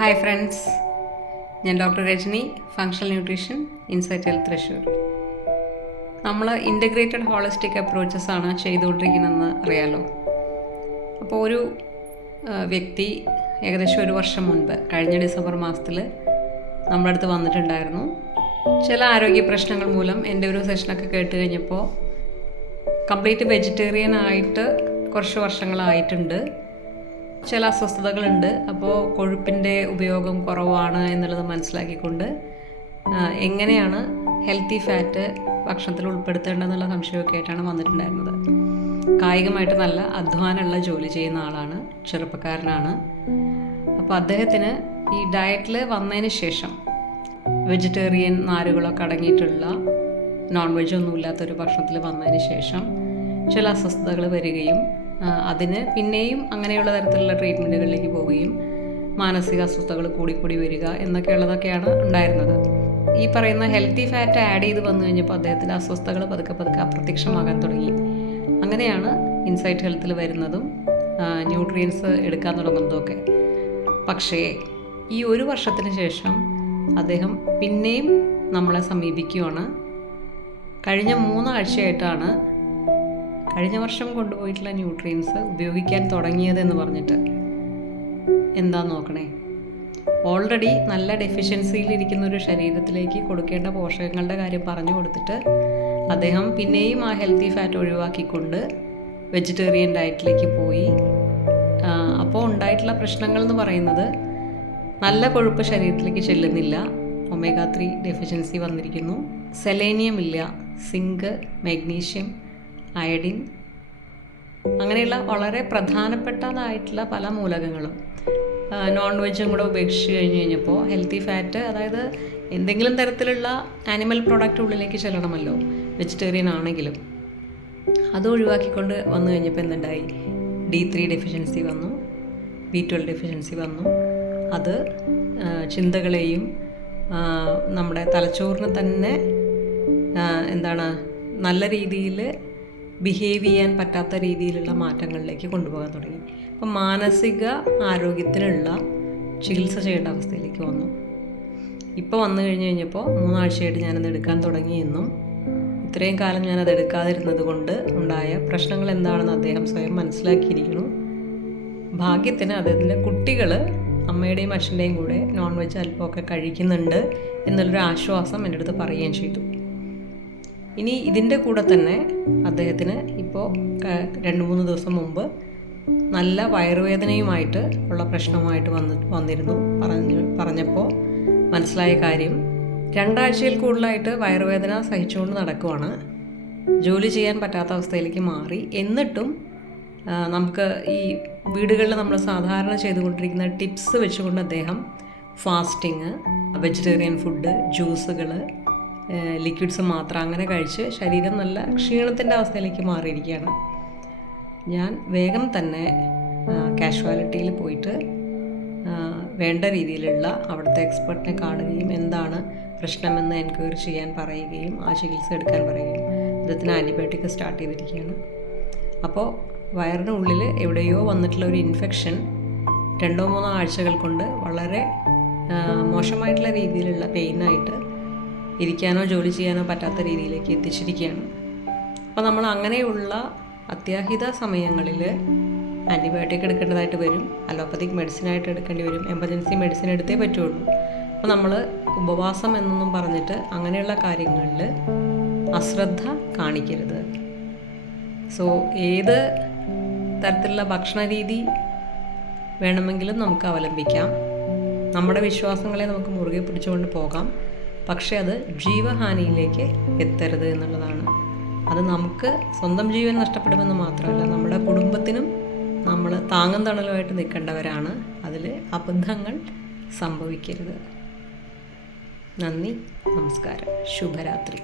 Hi friends, ഞാൻ doctor Rajani, functional nutrition, insight health Thrissur. നമ്മൾ integrated holistic അപ്രോച്ചസാണ് ചെയ്തുകൊണ്ടിരിക്കുന്നതെന്ന് അറിയാലോ. അപ്പോൾ ഒരു വ്യക്തി ഏകദേശം 1 വർഷം മുൻപ് കഴിഞ്ഞ ഡിസംബർ മാസത്തിൽ നമ്മുടെ അടുത്ത് വന്നിട്ടുണ്ടായിരുന്നു. ചില ആരോഗ്യ പ്രശ്നങ്ങൾ മൂലം എൻ്റെ ഒരു സെഷനൊക്കെ കേട്ട് കഴിഞ്ഞപ്പോൾ കംപ്ലീറ്റ് വെജിറ്റേറിയൻ ആയിട്ട് കുറച്ച് വർഷങ്ങളായിട്ടുണ്ട്. ചില അസ്വസ്ഥതകളുണ്ട്. അപ്പോൾ കൊഴുപ്പിൻ്റെ ഉപയോഗം കുറവാണ് എന്നുള്ളത് മനസ്സിലാക്കിക്കൊണ്ട് എങ്ങനെയാണ് ഹെൽത്തി ഫാറ്റ് ഭക്ഷണത്തിൽ ഉൾപ്പെടുത്തേണ്ടതെന്നുള്ള സംശയമൊക്കെ ആയിട്ടാണ് വന്നിട്ടുണ്ടായിരുന്നത്. കായികമായിട്ട് നല്ല അധ്വാനമുള്ള ജോലി ചെയ്യുന്ന ആളാണ്, ചെറുപ്പക്കാരനാണ്. അപ്പോൾ അദ്ദേഹത്തിന് ഈ ഡയറ്റിൽ വന്നതിന് ശേഷം വെജിറ്റേറിയൻ നാരുകളൊക്കെ അടങ്ങിയിട്ടുള്ള നോൺ വെജ് ഒന്നും ഇല്ലാത്തൊരു ഭക്ഷണത്തിൽ വന്നതിന് ശേഷം ചില അസ്വസ്ഥതകൾ വരികയും അതിന് പിന്നെയും അങ്ങനെയുള്ള തരത്തിലുള്ള ട്രീറ്റ്മെൻറ്റുകളിലേക്ക് പോവുകയും മാനസിക അസ്വസ്ഥതകൾ കൂടിക്കൂടി വരിക എന്നൊക്കെയുള്ളതൊക്കെയാണ് ഉണ്ടായിരുന്നത്. ഈ പറയുന്ന ഹെൽത്തി ഫാറ്റ് ആഡ് ചെയ്ത് വന്നു കഴിഞ്ഞപ്പോൾ അദ്ദേഹത്തിൻ്റെ അസ്വസ്ഥതകൾ പതുക്കെ അപ്രത്യക്ഷമാകാൻ തുടങ്ങി. അങ്ങനെയാണ് ഇൻസൈറ്റ് ഹെൽത്തിൽ വരുന്നതും ന്യൂട്രിയൻസ് എടുക്കാൻ തുടങ്ങുന്നതൊക്കെ. പക്ഷേ ഈ 1 വർഷത്തിന് ശേഷം അദ്ദേഹം പിന്നെയും നമ്മളെ സമീപിക്കുകയാണ്. കഴിഞ്ഞ 3 ആഴ്ചയായിട്ടാണ് കഴിഞ്ഞ വർഷം കൊണ്ടുപോയിട്ടുള്ള ന്യൂട്രിയൻസ് ഉപയോഗിക്കാൻ തുടങ്ങിയതെന്ന് പറഞ്ഞിട്ട്. എന്താന്ന് നോക്കണേ, ഓൾറെഡി നല്ല ഡെഫിഷ്യൻസിയിലിരിക്കുന്ന ഒരു ശരീരത്തിലേക്ക് കൊടുക്കേണ്ട പോഷകങ്ങളുടെ കാര്യം പറഞ്ഞു കൊടുത്തിട്ട് അദ്ദേഹം പിന്നെയും ആ ഹെൽത്തി ഫാറ്റ് ഒഴിവാക്കിക്കൊണ്ട് വെജിറ്റേറിയൻ ഡയറ്റിലേക്ക് പോയി. അപ്പോൾ ഉണ്ടായിട്ടുള്ള പ്രശ്നങ്ങൾ എന്ന് പറയുന്നത് നല്ല കൊഴുപ്പ് ശരീരത്തിലേക്ക് ചെല്ലുന്നില്ല, ഒമേഗ 3 ഡെഫിഷ്യൻസി വന്നിരിക്കുന്നു, സെലേനിയം ഇല്ല, സിങ്ക്, മാഗ്നീഷ്യം, അയഡിൻ, അങ്ങനെയുള്ള വളരെ പ്രധാനപ്പെട്ടതായിട്ടുള്ള പല മൂലകങ്ങളും നോൺ വെജും കൂടെ ഉപേക്ഷിച്ച് കഴിഞ്ഞപ്പോൾ ഹെൽത്തി ഫാറ്റ്, അതായത് എന്തെങ്കിലും തരത്തിലുള്ള ആനിമൽ പ്രോഡക്റ്റ് ഉള്ളിലേക്ക് ചെല്ലണമല്ലോ വെജിറ്റേറിയൻ ആണെങ്കിലും, അത് ഒഴിവാക്കിക്കൊണ്ട് വന്നു കഴിഞ്ഞപ്പോൾ എന്തുണ്ടായി? D3 ഡെഫിഷ്യൻസി വന്നു, B12 ഡെഫിഷ്യൻസി വന്നു. അത് ചിന്തകളെയും നമ്മുടെ തലച്ചോറിന് തന്നെ നല്ല രീതിയിൽ ബിഹേവ് ചെയ്യാൻ പറ്റാത്ത രീതിയിലുള്ള മാറ്റങ്ങളിലേക്ക് കൊണ്ടുപോകാൻ തുടങ്ങി. അപ്പം മാനസിക ആരോഗ്യത്തിനുള്ള ചികിത്സ ചെയ്യേണ്ട അവസ്ഥയിലേക്ക് വന്നു. ഇപ്പോൾ വന്നു കഴിഞ്ഞപ്പോൾ 3 ആഴ്ചയായിട്ട് ഞാനത് എടുക്കാൻ തുടങ്ങിയെന്നും ഇത്രയും കാലം ഞാനത് എടുക്കാതിരുന്നത് കൊണ്ട് ഉണ്ടായ പ്രശ്നങ്ങൾ എന്താണെന്ന് അദ്ദേഹം സ്വയം മനസ്സിലാക്കിയിരിക്കുന്നു. ഭാഗ്യത്തിന് അദ്ദേഹത്തിൻ്റെ കുട്ടികൾ അമ്മയുടെയും അച്ഛൻ്റെയും കൂടെ നോൺ വെജ് അല്പമൊക്കെ കഴിക്കുന്നുണ്ട് എന്നുള്ളൊരു ആശ്വാസം എൻ്റെ അടുത്ത് പറയുകയും ചെയ്തു. ഇനി ഇതിൻ്റെ കൂടെ തന്നെ അദ്ദേഹത്തിന് ഇപ്പോൾ 2-3 ദിവസം മുമ്പ് നല്ല വയറുവേദനയുമായിട്ട് ഉള്ള പ്രശ്നമായിട്ട് വന്നിരുന്നു. പറഞ്ഞപ്പോൾ മനസ്സിലായ കാര്യം, 2 ആഴ്ചയിൽ കൂടുതലായിട്ട് വയറുവേദന സഹിച്ചുകൊണ്ട് നടക്കുവാണ്. ജോലി ചെയ്യാൻ പറ്റാത്ത അവസ്ഥയിലേക്ക് മാറി. എന്നിട്ടും നമുക്ക് ഈ വീടുകളിൽ നമ്മൾ സാധാരണ ചെയ്തുകൊണ്ടിരിക്കുന്ന ടിപ്സ് വെച്ചുകൊണ്ട് അദ്ദേഹം ഫാസ്റ്റിങ്, വെജിറ്റേറിയൻ ഫുഡ്, ജ്യൂസുകൾ, ലിക്വിഡ്സ് മാത്രം അങ്ങനെ കഴിച്ച് ശരീരം നല്ല ക്ഷീണത്തിൻ്റെ അവസ്ഥയിലേക്ക് മാറിയിരിക്കുകയാണ്. ഞാൻ വേഗം തന്നെ കാഷ്വാലിറ്റിയിൽ പോയിട്ട് വേണ്ട രീതിയിലുള്ള അവിടുത്തെ എക്സ്പെർട്ടിനെ കാണുകയും എന്താണ് പ്രശ്നമെന്ന് എൻക്വയറി ചെയ്യാൻ പറയുകയും ആ ചികിത്സ എടുക്കാൻ പറയുകയും അദ്ദേഹത്തിന് ആൻറ്റിബയോട്ടിക് സ്റ്റാർട്ട് ചെയ്തിരിക്കുകയാണ്. അപ്പോൾ വയറിനുള്ളിൽ എവിടെയോ വന്നിട്ടുള്ള ഒരു ഇൻഫെക്ഷൻ 2-3 ആഴ്ചകൾ കൊണ്ട് വളരെ മോശമായിട്ടുള്ള രീതിയിലുള്ള പെയിനായിട്ട് ഇരിക്കാനോ ജോലി ചെയ്യാനോ പറ്റാത്ത രീതിയിലേക്ക് എത്തിച്ചിരിക്കുകയാണ്. അപ്പോൾ നമ്മൾ അങ്ങനെയുള്ള അത്യാഹിത സമയങ്ങളിൽ ആൻറ്റിബയോട്ടിക് എടുക്കേണ്ടതായിട്ട് വരും, അലോപ്പതിക് മെഡിസിനായിട്ട് എടുക്കേണ്ടി വരും, എമർജൻസി മെഡിസിൻ എടുത്തേ പറ്റുള്ളൂ. അപ്പോൾ നമ്മൾ ഉപവാസം എന്നൊന്നും പറഞ്ഞിട്ട് അങ്ങനെയുള്ള കാര്യങ്ങളിൽ അശ്രദ്ധ കാണിക്കരുത്. സോ ഏത് തരത്തിലുള്ള ഭക്ഷണ രീതി വേണമെങ്കിലും നമുക്ക് അവലംബിക്കാം, നമ്മുടെ വിശ്വാസങ്ങളെ നമുക്ക് മുറുകെ പിടിച്ചുകൊണ്ട് പോകാം. പക്ഷേ അത് ജീവഹാനിയിലേക്ക് എത്തരുത് എന്നുള്ളതാണ്. അത് നമുക്ക് സ്വന്തം ജീവൻ നഷ്ടപ്പെടുമെന്ന് മാത്രമല്ല, നമ്മുടെ കുടുംബത്തിനും നമ്മൾ താങ്ങും തണലുമായിട്ട് നിൽക്കേണ്ടവരാണ്. അതിൽ അബദ്ധങ്ങൾ സംഭവിക്കരുത്. നന്ദി, നമസ്കാരം, ശുഭരാത്രി.